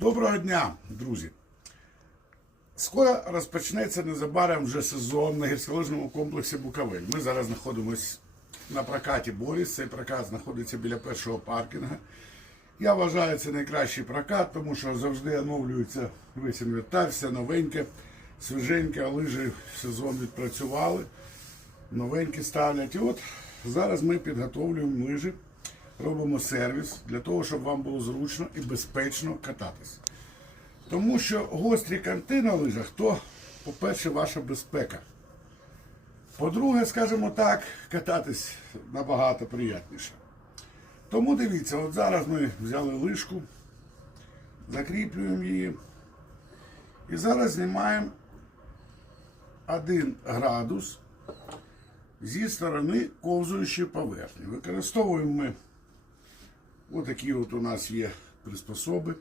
Доброго дня, друзі! Скоро розпочнеться незабаром вже сезон на гірськолижному комплексі Буковель. Ми зараз знаходимося на прокаті Боріс. Цей прокат знаходиться біля першого паркінга. Я вважаю, це найкращий прокат, тому що завжди оновлюється весь інвентар, все новеньке, свіженьке, а лижі в сезон відпрацювали, новенькі ставлять. І от зараз ми підготовлюємо лижі, робимо сервіс для того, щоб вам було зручно і безпечно кататись. Тому що гострі канти на лижах, то, по-перше, ваша безпека. По-друге, скажімо так, кататись набагато приємніше. Тому дивіться, от зараз ми взяли лижку, закріплюємо її. І зараз знімаємо 1 градус зі сторони ковзуючої поверхні. Використовуємо ми отакі от у нас є приспособи.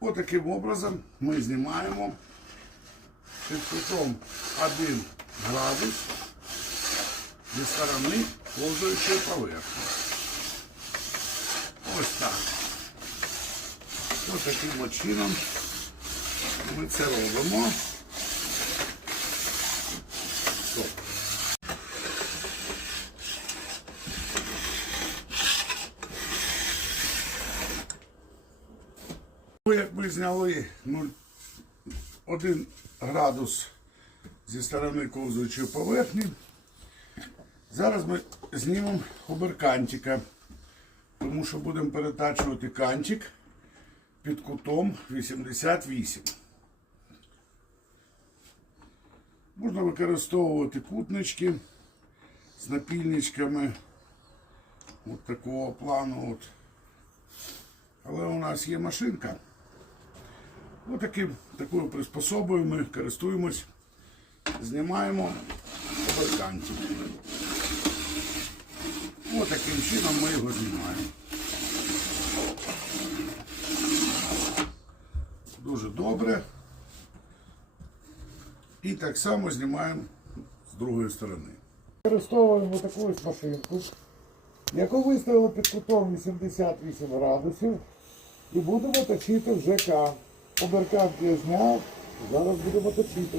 Отаким образом ми знімаємо під кутом 1 градус зі сторони ковзуючої поверхні. Ось так. Ось таким чином ми це робимо. Як ми зняли 1 градус зі сторони ковзуючої поверхні, зараз ми знімемо оберкантика, тому що будемо перетачувати кантик під кутом 88. Можна використовувати кутнички з напільничками от такого плану. От. Але у нас є машинка. Ось таким, такою приспособою ми користуємось, знімаємо оберкантик. Ось таким чином ми його знімаємо. Дуже добре. І так само знімаємо з другої сторони. Використовуємо таку машинку, яку виставили під кутом 88 градусів. І будемо точити вже К. Оберкант я зняв, зараз будемо точити.